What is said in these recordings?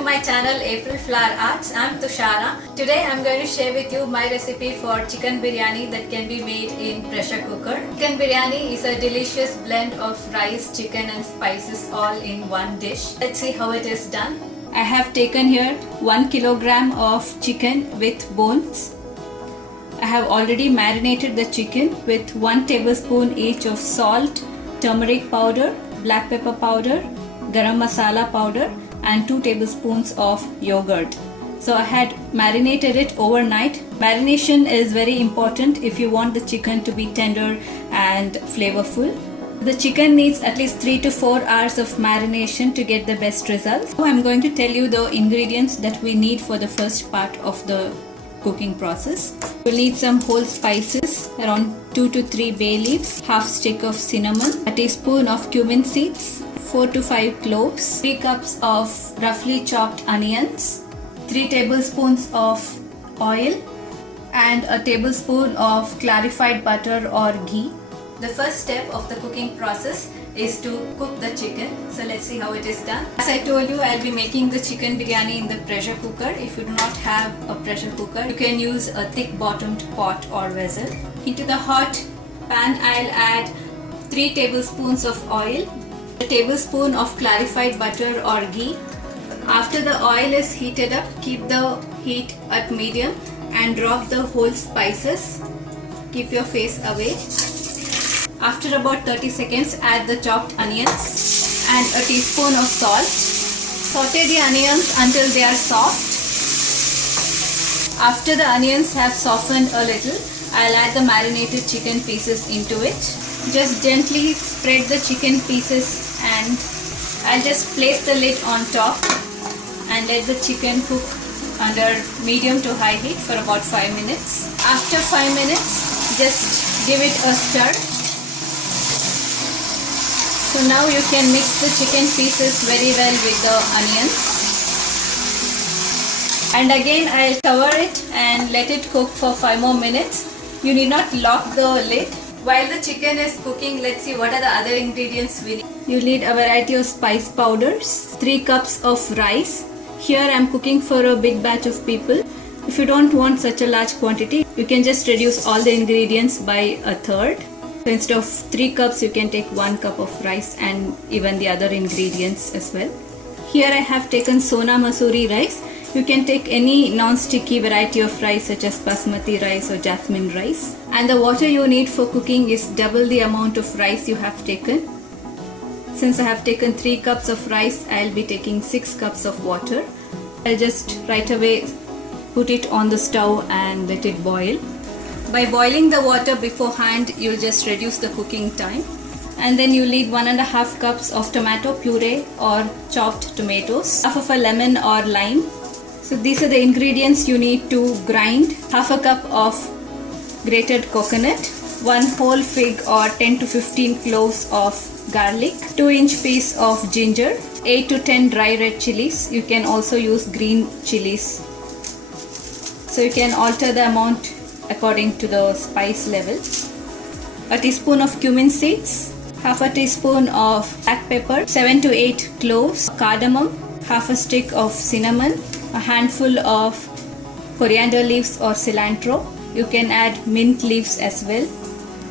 to my channel April Flower Arts. I'm Tushara. Today I'm going to share with you my recipe for chicken biryani that can be made in pressure cooker. Chicken biryani is a delicious blend of rice, chicken and spices all in one dish. Let's see how it is done. I have taken here 1 kilogram of chicken with bones. I have already marinated the chicken with 1 tablespoon each of salt, turmeric powder, black pepper powder, garam masala powder and 2 tablespoons of yogurt. So I had marinated it overnight. Marination is very important if you want the chicken to be tender and flavorful. The chicken needs at least 3 to 4 hours of marination to get the best results. Now I'm going to tell you the ingredients that we need for the first part of the cooking process. We'll need some whole spices, around 2 to 3 bay leaves, half stick of cinnamon, a teaspoon of cumin seeds, 4 to 5 cloves, 3 cups of roughly chopped onions, 3 tablespoons of oil and a tablespoon of clarified butter or ghee. The first step of the cooking process is to cook the chicken. So let's see how it is done. As I told you, I'll be making the chicken biryani in the pressure cooker. If you do not have a pressure cooker, you can use a thick bottomed pot or vessel. Into the hot pan, I'll add 3 tablespoons of oil, a tablespoon of clarified butter or ghee. After the oil is heated up, keep the heat at medium and drop the whole spices. Keep your face away. After about 30 seconds, add the chopped onions and a teaspoon of salt. Saute the onions until they are soft. After the onions have softened a little, I'll add the marinated chicken pieces into it. Just gently spread the chicken pieces and I'll just place the lid on top and let the chicken cook under medium to high heat for about 5 minutes. After 5 minutes, just give it a stir. So now you can mix the chicken pieces very well with the onions. And again I'll cover it and let it cook for 5 more minutes. You need not lock the lid. While the chicken is cooking, let's see what are the other ingredients we need. You need a variety of spice powders, 3 cups of rice. Here I'm cooking for a big batch of people. If you don't want such a large quantity, you can just reduce all the ingredients by a third. So instead of 3 cups, you can take 1 cup of rice and even the other ingredients as well. Here I have taken Sona Masuri rice. You can take any non-sticky variety of rice such as basmati rice or jasmine rice. And the water you need for cooking is double the amount of rice you have taken. Since I have taken 3 cups of rice, I'll be taking 6 cups of water. I'll just right away put it on the stove and let it boil. By boiling the water beforehand, you'll just reduce the cooking time. And then you need 1.5 cups of tomato puree or chopped tomatoes, half of a lemon or lime. So these are the ingredients you need to grind. Half a cup of grated coconut, 1 whole fig or 10 to 15 cloves of garlic, 2-inch piece of ginger, 8 to 10 dry red chilies. You can also use green chilies. So you can alter the amount according to the spice level. A teaspoon of cumin seeds, half a teaspoon of black pepper, 7 to 8 cloves, cardamom, half a stick of cinnamon, a handful of coriander leaves or cilantro. You can add mint leaves as well,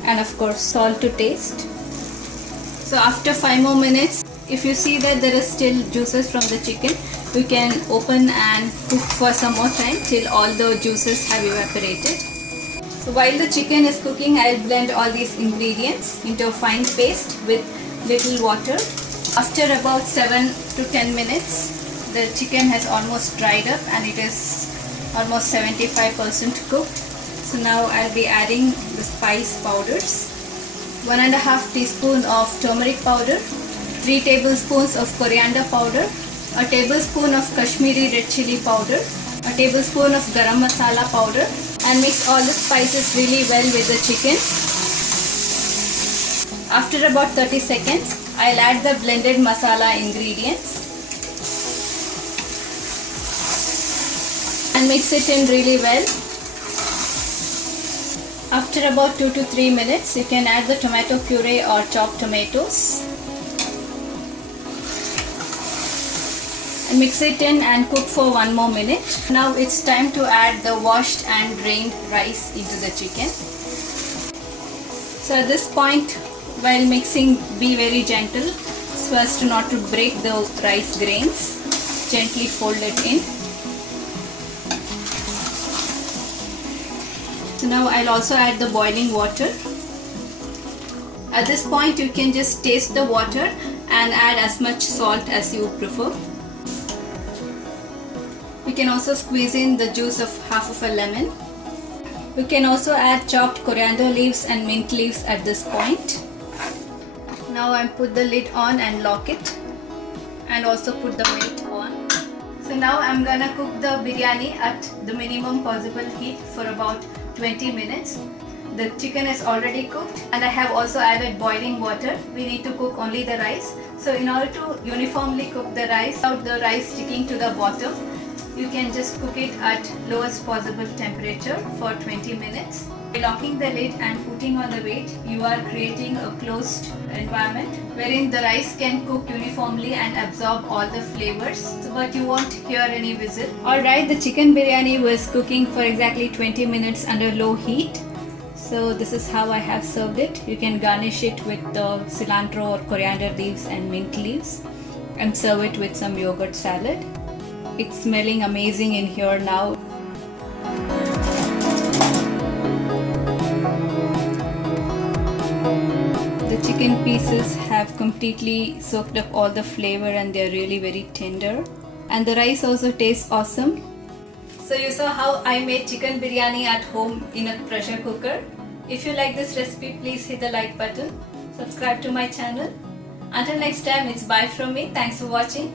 and of course salt to taste. So after 5 more minutes, if you see that there is still juices from the chicken, you can open and cook for some more time till all the juices have evaporated. So while the chicken is cooking, I'll blend all these ingredients into a fine paste with little water. After about 7 to 10 minutes, the chicken has almost dried up and it is almost 75% cooked. So now I'll be adding the spice powders. 1.5 teaspoon of turmeric powder, 3 tablespoons of coriander powder, a tablespoon of Kashmiri red chili powder, a tablespoon of garam masala powder, and mix all the spices really well with the chicken. After about 30 seconds, I'll add the blended masala ingredients and mix it in really well. After about 2 to 3 minutes, you can add the tomato puree or chopped tomatoes. and mix it in and cook for 1 more minute. Now it's time to add the washed and drained rice into the chicken. So at this point, while mixing, be very gentle so as to not to break the rice grains. Gently fold it in. So now I'll also add the boiling water. At this point you can just taste the water and add as much salt as you prefer. You can also squeeze in the juice of half of a lemon. You can also add chopped coriander leaves and mint leaves at this point. Now I put the lid on and lock it, and also put the weight on. So now I'm gonna cook the biryani at the minimum possible heat for about 20 minutes. The chicken is already cooked and I have also added boiling water. We need to cook only the rice. So in order to uniformly cook the rice without the rice sticking to the bottom, you can just cook it at lowest possible temperature for 20 minutes. By locking the lid and putting on the weight, you are creating a closed environment wherein the rice can cook uniformly and absorb all the flavors, but you won't hear any whistle. Alright, the chicken biryani was cooking for exactly 20 minutes under low heat. So this is how I have served it. You can garnish it with the cilantro or coriander leaves and mint leaves and serve it with some yogurt salad. It's smelling amazing in here now. The chicken pieces have completely soaked up all the flavor and they're really very tender. And the rice also tastes awesome. So you saw how I made chicken biryani at home in a pressure cooker. If you like this recipe, please hit the like button. Subscribe to my channel. Until next time, it's bye from me. Thanks for watching.